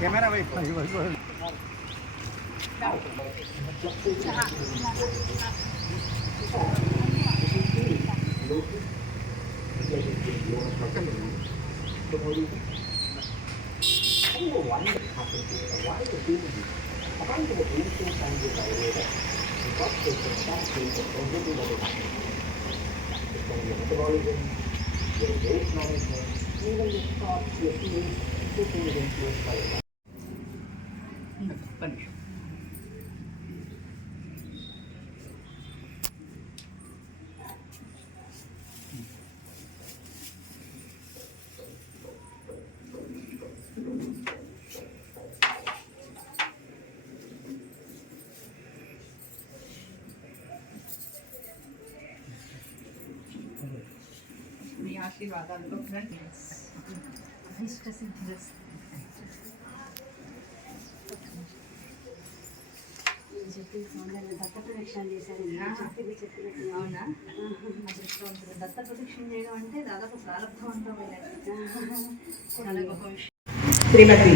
Camera भाई your weight management, even your thoughts, your feelings, everything is influenced by your life. మీ ఆశీర్వాదాలతో ఇష్ట సిద్ధి చెప్పి దత్త ప్రదక్షిణ చేశారు. చెప్పినట్టు అవునా? దత్త ప్రదక్షిణ చేయడం అంటే దాదాపు ప్రారంభవంతమైన చాలా గొప్ప విషయం. శ్రీమతి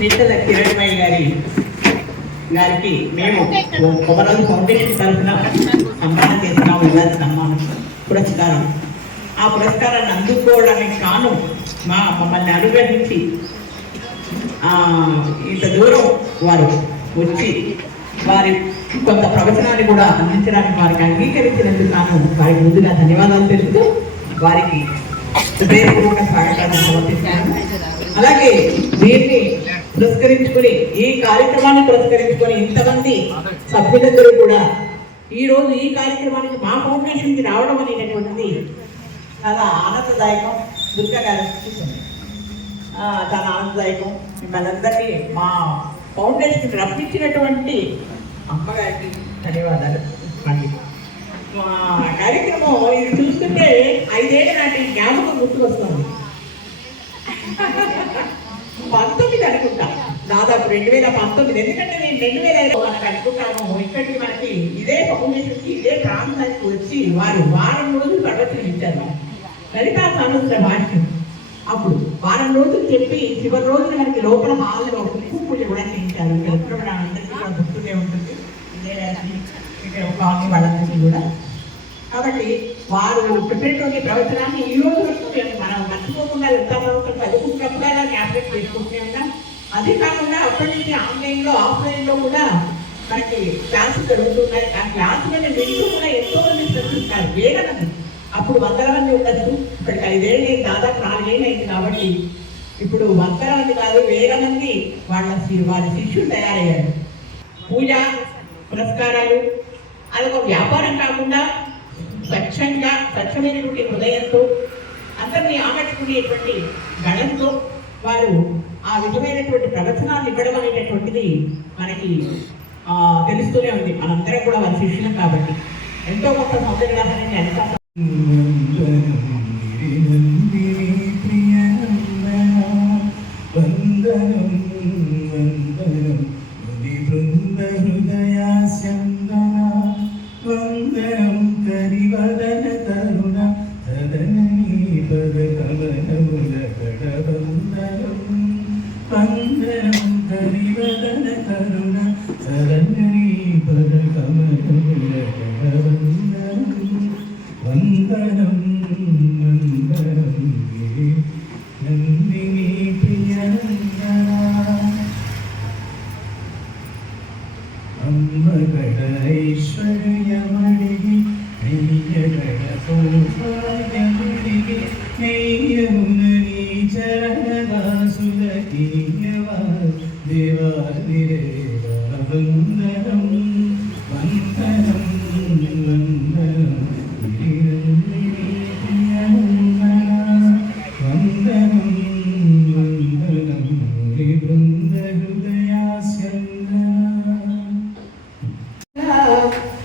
నిట్టల కిరణ్మయ్య గారికి మేము కొమరాజు ఫౌండేషన్ తరఫున సన్మానం చేస్తున్నాము. ఇవాళ సన్మానం పురస్కారం. ఆ పురస్కారాన్ని అందుకోవడానికి కాను మమ్మల్ని అనుగ్రహించి ఇంత దూరం వారు వచ్చి వారి కొంత ప్రవచనాన్ని కూడా అందించడానికి వారికి అంగీకరించినందుకు గాను వారికి ముందుగా ధన్యవాదాలు తెలుపుతూ వారికి హృదయపూర్వక స్వాగతాన్ని సమర్పిస్తాను. అలాగే దీన్ని పురస్కరించుకుని ఈ కార్యక్రమాన్ని పురస్కరించుకొని ఇంతమంది సభ్యులందరూ కూడా ఈరోజు ఈ కార్యక్రమానికి మా ఫౌండేషన్కి రావడం అనేటటువంటిది చాలా ఆనందదాయకం. దుర్గా గారు చాలా ఆనందదాయకం. మిమ్మల్ని అందరినీ మా ఫౌండేషన్కి రప్పించినటువంటి అమ్మగారికి ధన్యవాదాలు. మళ్ళీ మా కార్యక్రమం ఇది చూస్తుంటే 5 ఏళ్ల నాటి జ్ఞాపకం గుర్తుకొస్తుంది. 19 అనుకుంటా, దాదాపు 2019. ఎందుకంటే నేను 2005 మనకు అనుకుంటాము ఇక్కడికి మనకి ఇదే ఫౌండేషన్కి ఇదే ప్రాంతానికి వచ్చి వారు వారం రోజులు ప్రవచనం ఇచ్చారు. లలితా సహస్ర భాష్యం అప్పుడు వారం రోజులు చెప్పి చివరి రోజున మనకి లోపల హాల్లో కుంకుమ పూజ కూడా చేయించారు. ఎప్పుడు అందరికీ కూడా గుర్తునే ఉంటుంది వాళ్ళందరికీ కూడా. కాబట్టి వారు చెప్పినటువంటి ప్రవచనాన్ని ఈ రోజు వరకు మనం మర్చిపోకుండా లలితా సహస్రం చదువుకున్నప్పుడైనా జ్ఞాపకం చేసుకుంటూనే ఉన్నాం. అది కాకుండా అప్పటి నుంచి ఆన్లైన్లో ఆఫ్లైన్లో కూడా మనకి క్లాసులు జరుగుతున్నాయి. ఆ క్లాసులను వింటూ కూడా ఎంతో మంది శ్రమిస్తారు. వేగనది అప్పుడు 100 మంది ఉండొచ్చు, ఇప్పటికి 5 ఏళ్ళు దాదాపు 4 ఏళ్ళు అయింది. కాబట్టి ఇప్పుడు 100 మంది కాదు, 1000 మంది వారి శిష్యులు తయారయ్యారు. పూజ పురస్కారాలు అదొక వ్యాపారం కాకుండా స్వచ్ఛమైనటువంటి హృదయంతో అందరినీ ఆకట్టుకునేటువంటి గణంతో వారు ఆ విధమైనటువంటి ప్రవచనాలు ఇవ్వడం అనేటటువంటిది మనకి తెలుస్తూనే ఉంది. మనందరం కూడా వారి శిష్యులం కాబట్టి ఎంతో గొప్ప సౌందర్యాన్ని అధికారం.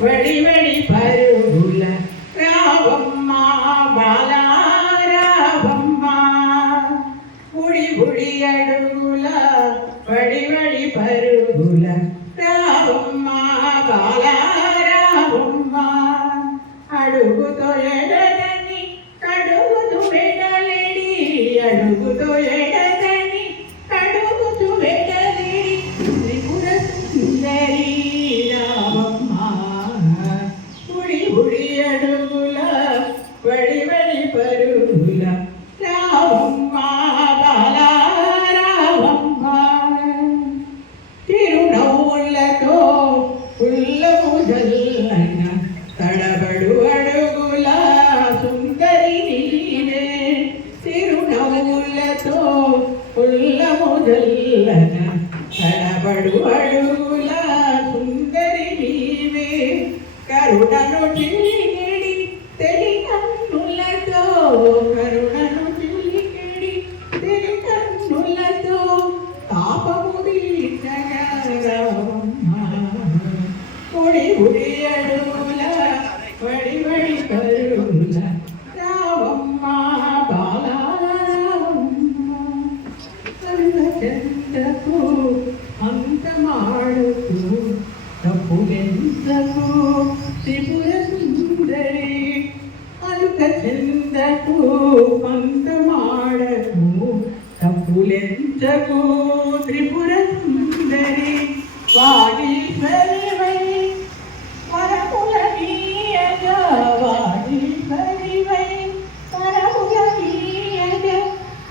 వెడి వెడి పరుగుల రావమ్మా చల్లన తడబడు అడుగుల సుందరి నీవే కరుణను చిలికెడి తెలి కన్నులతో కరుణను చిలికెడి తెలి కన్నులతో తాపము దీక్షగరవమ్మ ఉడి ఉడి అడుగుల వడి వడి పరుగుల రావమ్మ బాలారావమ్మ చెంతకు అంతమాడుతూ తప్పులెంతకు త్రిపుర సుందరి అలుక చెందకు అంతమాడకు తప్పులెంతకు త్రిపుర సుందరి వాగీశ్వరివై పరముల నీయగ వాగీశ్వరివై పరముల నీయగ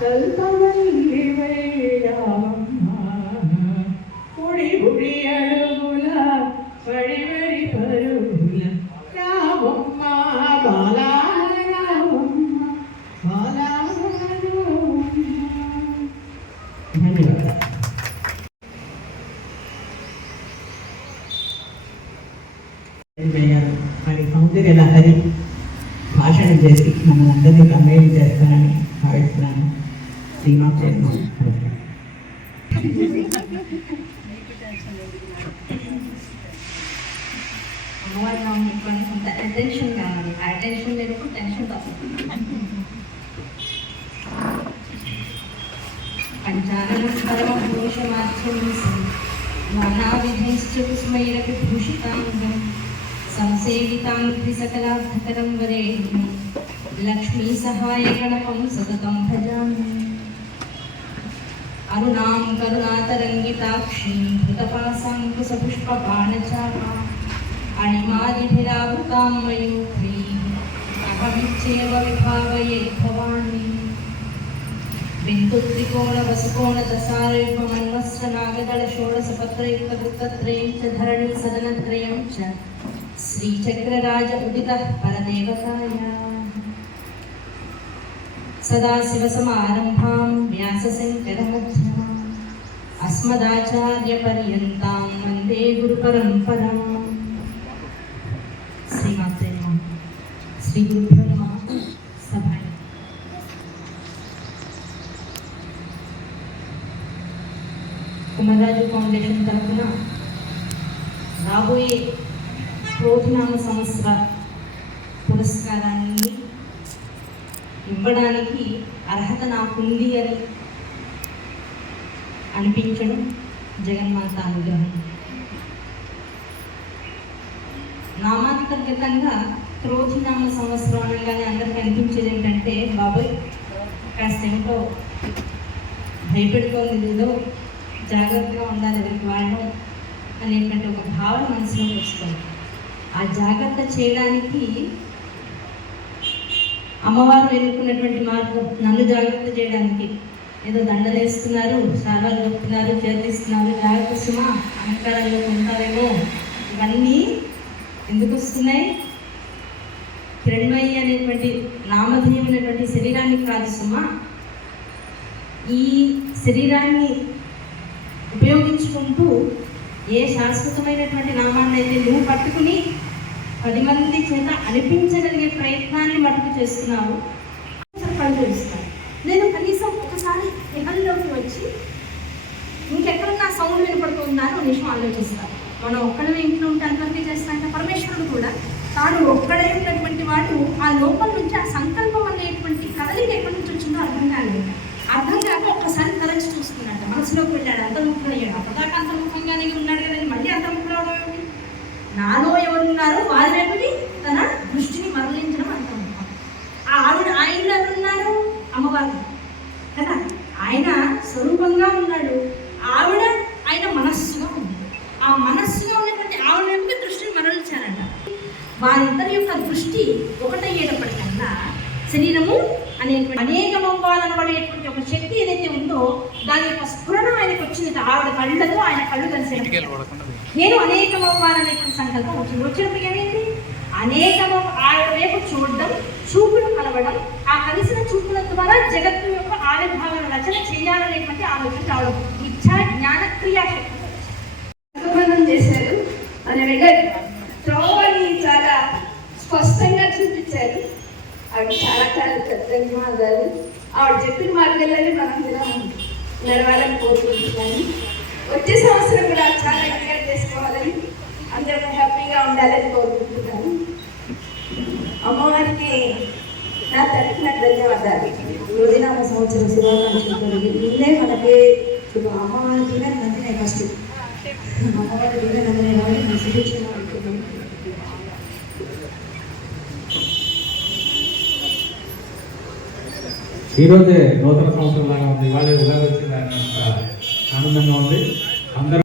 కల్పవల్లివై రామమ్మ ఉడి ఉడి అడుగుల వడి వడి పరుగుల రామమ్మ బాలా రామమ్మ బాలా ధన్యవాదాలు. మరి సౌందర్య లహరి భాషణ చేసి మమ్మల్ని అందరినీ కన్వేల్ చేస్తానని భావిస్తున్నాను. శ్రీమాన్ అమ్మవారి నామం ఎక్కువని కొంత అటెన్షన్ కావాలి. ఆ అటెన్షన్ లేనప్పుడు టెన్షన్ తప్పదు. పంచాననస్పరమభూషమాధ్యం నానావిధైశ్చ కుస్మైరపి భూషితాంగం సంసేవితాంగ్రి సకలార్థకరం వరేణ్యం లక్ష్మీ సహాయ గణపం సతతం భజామి. అరుణాం కరుణాతరంగితాక్షీం ధృతపాశాంకుశపుష్పబాణచాపాం అణిమాదిభిరావృతాం మయూఖైః అహమిచ్చేవ విభావయే భవాని. బిందుత్రికోణ వసుకోణ దశాయుగ్మన్వస్త్ర నాగదళ షోడశపత్రయుక్త వృత్తత్రయం చ ధరణీ సదనత్రయం చ శ్రీచక్రరాజ ఉదితః పరదేవతాయాః. సదాశివసమారంభాం వ్యాసశంకరమధ్యమాం అస్మదాచార్యపర్యంతాం వందే గురుపరంపరాం. శ్రీమాత్రే నమః. శ్రీ గురుభ్యో నమః. సభాయ కుమర్రాజు ఫౌండేషన్ తరఫున రాబోయే క్రోధినామ సంవత్సర పురస్కారాన్ని ఇవ్వడానికి అర్హత నాకుంది అని అనిపించడం జగన్మాత అనుగ్రహం. నామాధికృతంగా క్రోధినామ సంవత్సరం అనగానే అందరికీ అనిపించేది ఏంటంటే బాబాయ్ కాస్త ఏమిటో భయపెడుతోంది, ఏదో జాగ్రత్తగా ఉండాలి ఎవరికి వాళ్ళు అనేటువంటి ఒక భావన మనసులోకి వస్తుంది. ఆ జాగ్రత్త చేయడానికి అమ్మవారు ఎన్నుకున్నటువంటి మార్గం నన్ను జాగ్రత్త చేయడానికి. ఏదో దండలేస్తున్నారు, శాలాలు చెప్తున్నారు, చేతిస్తున్నారు, జాగ్రత్త సుమా అలంకారాల్లో ఉంటారేమో, ఇవన్నీ ఎందుకు వస్తున్నాయి? హిరణ్మయి అనేటువంటి నామధేయమైనటువంటి శరీరాన్ని కాదు సుమా, ఈ శరీరాన్ని ఉపయోగించుకుంటూ ఏ శాశ్వతమైనటువంటి నామాన్ని అయితే నువ్వు పట్టుకుని 10 మంది చేత అనిపించగలిగే ప్రయత్నాన్ని మటుకు చేస్తున్నావు. తెలుస్తాను నేను కనీసం ఒకసారి ఇహంలోకి వచ్చి ఇంకెక్కడన్నా సౌండ్ వినపడుతుందా అని నిమిషం ఆలోచిస్తాను. మనం ఒక్కడే ఇంట్లో ఉంటే అందరికీ చేస్తాంటే పరమేశ్వరుడు కూడా తాను ఒక్కడే ఉన్నటువంటి వాడు ఆ లోపల నుంచి ఆ సంకల్పం అనేటువంటి కదలిక ఎక్కడి నుంచి వచ్చిందో అర్థం కాలేదు. అర్థం కాక ఒక్కసారి తరచి చూసుకున్నట్టు మనసులోకి వెళ్ళాడు, అంతర్ముఖుడు అయ్యాడు. అప్పటిదాకా అంతర్ముఖంగానే ఉన్నాడు కదండి, మళ్ళీ అంతర్ముఖుడు అవడం ఏమిటి? నాలో ఎవరున్నారో వారి వైపుని తన దృష్టిని మరలించడం అంతర్ముఖం. ఆయన ఎవరున్నారు? అమ్మవారు కదా, ఆయన స్వరూపంగా ఉన్నాడు, ఆవిడ ఆయన మనస్సుగా ఉంది. ఆ మనస్సుగా ఉన్నటువంటి ఆవిడ యొక్క దృష్టిని మరలించారంట. వారిద్దరి యొక్క దృష్టి ఒకటయ్యేటప్పటికన్నా శరీరము అనేటువంటి అనేకమవ్వాలనబడేటువంటి ఒక శక్తి ఏదైతే ఉందో దాని యొక్క స్ఫురణ ఆయనకు వచ్చింది. ఆవిడ కళ్ళతో ఆయన కళ్ళు కలిసి నేను అనేకమవ్వాలనేటువంటి సంకల్పం వచ్చినప్పుడు ఏమైంది? ఆవిడ వైపు చూడడం, చూపులు కలవడం, ఆ కలిసిన చూపుల ద్వారా జగత్తు యొక్క ఆవిర్భావం రచన చేయాలనేటువంటి ఆలోచన రావడం ఇచ్చా జ్ఞాన క్రియాశక్తి సంబంధం చేశారు. మన వెళ్ళారు త్రోవని చాలా స్పష్టంగా చూపించారు. అవి చాలా చాలా ధన్యవాదాలు. ఆవిడ చెప్పిన మార్గాలని మనం నడవాలని కోరుకుంటున్నాను. వచ్చే సంవత్సరం కూడా చాలా ఎంజాయ్ చేసుకోవాలని, అందరూ హ్యాపీగా ఉండాలని కోరుకుంటున్నాను. అమ్మవారికి నా తరఫున ధన్యవాదాలు. రోజునామ సంవత్సరం శుభాకాంక్షలు. ముందే మనకి అమ్మవారికి నందినే ఫస్ట్ అమ్మవారి నందినే కాబట్టి శుభేచ్ఛ. ఈరోజే నూతన సంవత్సరం లాగా ఉంది. ఇవాళ ఉగాది వచ్చింది, ఆనందంగా ఉంది. అందరూ